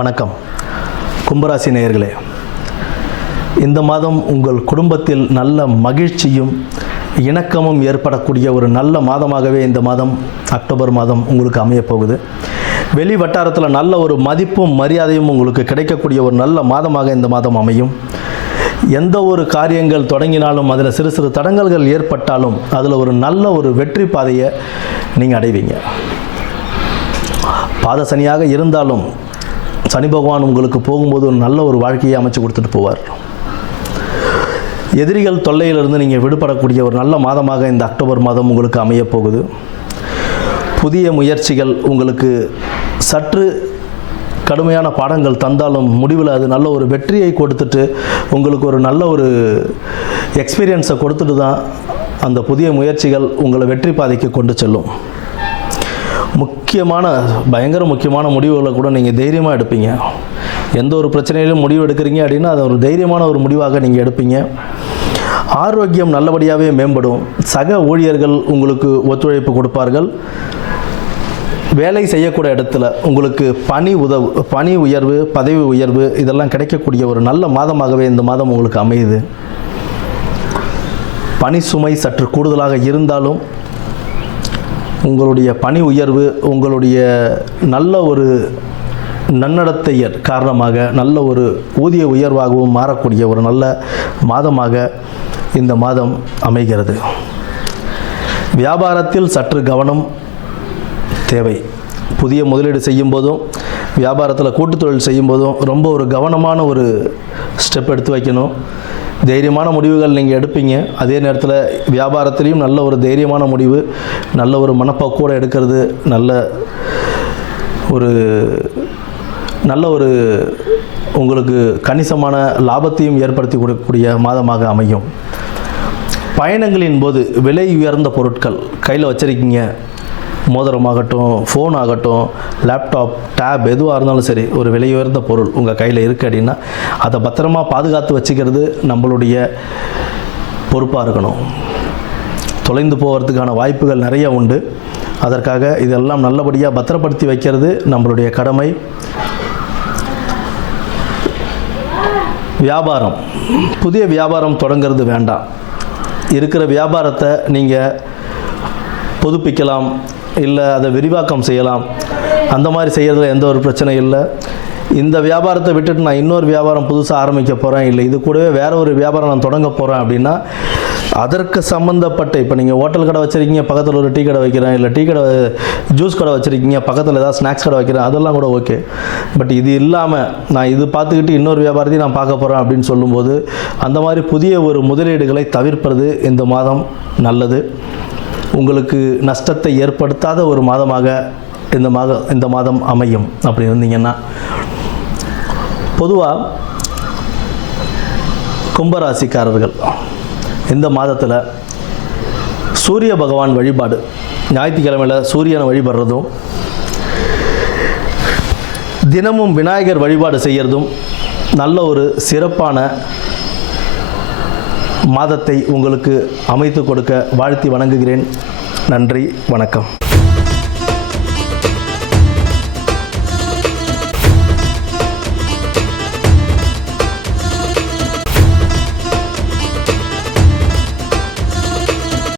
வணக்கம். கும்பராசி நேயர்களே இந்த மாதம் உங்கள் குடும்பத்தில் நல்ல மகிழ்ச்சியும் இணக்கமும் ஏற்படக்கூடிய ஒரு நல்ல மாதமாகவே இந்த மாதம் அக்டோபர் மாதம் உங்களுக்கு அமையப்போகுது வெளி வட்டாரத்தில் நல்ல ஒரு மதிப்பும் மரியாதையும் உங்களுக்கு கிடைக்கக்கூடிய ஒரு நல்ல மாதமாக இந்த மாதம் அமையும். எந்த ஒரு காரியங்கள் தொடங்கினாலும் அதில் சிறு சிறு தடங்கல்கள் ஏற்பட்டாலும் அதில் ஒரு நல்ல ஒரு வெற்றி பாதையை நீங்கள் அடைவீங்க. பாதசனியாக இருந்தாலும் சனி பகவான் உங்களுக்கு போகும்போது ஒரு நல்ல ஒரு வாழ்க்கையை அமைச்சு கொடுத்துட்டு போவார். எதிரிகள் தொல்லையிலிருந்து நீங்கள் விடுபடக்கூடிய ஒரு நல்ல மாதமாக இந்த அக்டோபர் மாதம் உங்களுக்கு அமையப் போகுது. புதிய முயற்சிகள் உங்களுக்கு சற்று கடுமையான பாடங்கள் தந்தாலும் முடிவில் அது நல்ல ஒரு வெற்றியை கொடுத்துட்டு உங்களுக்கு ஒரு நல்ல ஒரு எக்ஸ்பீரியன்ஸை கொடுத்துட்டு தான் அந்த புதிய முயற்சிகள் உங்களை வெற்றி பாதைக்கு கொண்டு செல்லும். முக்கியமான பயங்கர முக்கியமான முடிவுகளை கூட நீங்கள் தைரியமாக எடுப்பீங்க. எந்த ஒரு பிரச்சனையிலும் முடிவு எடுக்கிறீங்க அப்படின்னா அது ஒரு தைரியமான ஒரு முடிவாக நீங்கள் எடுப்பீங்க. ஆரோக்கியம் நல்லபடியாகவே மேம்படும். சக ஊழியர்கள் உங்களுக்கு ஒத்துழைப்பு கொடுப்பார்கள். வேலை செய்யக்கூடிய இடத்துல உங்களுக்கு பணி உதவு பணி உயர்வு பதவி உயர்வு இதெல்லாம் கிடைக்கக்கூடிய ஒரு நல்ல மாதமாகவே இந்த மாதம் உங்களுக்கு அமையுது. பணி சுமை சற்று கூடுதலாக இருந்தாலும் உங்களுடைய பணி உயர்வு உங்களுடைய நல்ல ஒரு நன்னடத்தையர் காரணமாக நல்ல ஒரு ஊதிய உயர்வாகவும் மாறக்கூடிய ஒரு நல்ல மாதமாக இந்த மாதம் அமைகிறது. வியாபாரத்தில் சற்று கவனம் தேவை. புதிய முதலீடு செய்யும் போதும் வியாபாரத்தில் கூட்டுத்தொழில் செய்யும்போதும் செய்யும் போதும் ரொம்ப ஒரு கவனமான ஒரு ஸ்டெப் எடுத்து வைக்கணும். தைரியமான முடிவுகள் நீங்கள் எடுப்பீங்க. அதே நேரத்தில் வியாபாரத்திலையும் நல்ல ஒரு தைரியமான முடிவு நல்ல ஒரு மனப்பக்குவோடு எடுக்கிறது நல்ல ஒரு நல்ல ஒரு உங்களுக்கு கணிசமான லாபத்தையும் ஏற்படுத்தி கொடுக்கக்கூடிய மாதமாக அமையும். பயணங்களின் போது விலை உயர்ந்த பொருட்கள் கையில் வச்சுருக்கீங்க. மோதிரமாகட்டும் ஃபோன் ஆகட்டும் லேப்டாப் டேப் எதுவாக இருந்தாலும் சரி ஒரு விலையுயர்ந்த பொருள் உங்கள் கையில் இருக்குது அப்படின்னா அதை பத்திரமா பாதுகாத்து வச்சுக்கிறது நம்மளுடைய பொறுப்பாக இருக்கணும். தொலைந்து போகிறதுக்கான வாய்ப்புகள் நிறைய உண்டு. அதற்காக இதெல்லாம் நல்லபடியாக பத்திரப்படுத்தி வைக்கிறது நம்மளுடைய கடமை. வியாபாரம். புதிய வியாபாரம் தொடங்கிறது வேண்டாம். இருக்கிற வியாபாரத்தை நீங்கள் புதுப்பிக்கலாம். இல்லை அதை விரிவாக்கம் செய்யலாம். அந்த மாதிரி செய்கிறதுல எந்த ஒரு பிரச்சனையும் இல்லை. இந்த வியாபாரத்தை விட்டுட்டு நான் இன்னொரு வியாபாரம் புதுசாக ஆரம்பிக்க போகிறேன் இல்லை இது கூடவே வேற ஒரு வியாபாரம் நான் தொடங்க போகிறேன் அப்படின்னா அதற்கு சம்மந்தப்பட்ட இப்போ நீங்கள் ஹோட்டல் கடை வச்சுருக்கீங்க பக்கத்தில் ஒரு டீ கடை வைக்கிறேன். இல்லை டீ கடை ஜூஸ் கடை வச்சுருக்கீங்க பக்கத்தில் ஏதாவது ஸ்நாக்ஸ் கடை வைக்கிறேன். அதெல்லாம் கூட ஓகே. பட் இது இல்லாமல் நான் இது பார்த்துக்கிட்டு இன்னொரு வியாபாரத்தையும் நான் பார்க்க போகிறேன் அப்படின்னு சொல்லும்போது அந்த மாதிரி புதிய ஒரு முதலீடுகளை தவிர்ப்பது இந்த மாதம் நல்லது. உங்களுக்கு நஷ்டத்தை ஏற்படுத்தாத ஒரு மாதமாக இந்த மாத இந்த மாதம் அமையும். அப்படி இருந்தீங்கன்னா பொதுவாக கும்பராசிக்காரர்கள் இந்த மாதத்தில் சூரிய பகவான் வழிபாடு ஞாயிற்றுக்கிழமையில் சூரியனை வழிபடுறதும் தினமும் விநாயகர் வழிபாடு செய்கிறதும் நல்ல ஒரு சிறப்பான மாதத்தை உங்களுக்கு அமைத்து கொடுக்க வாழ்த்தி வணங்குகிறேன். நன்றி வணக்கம்.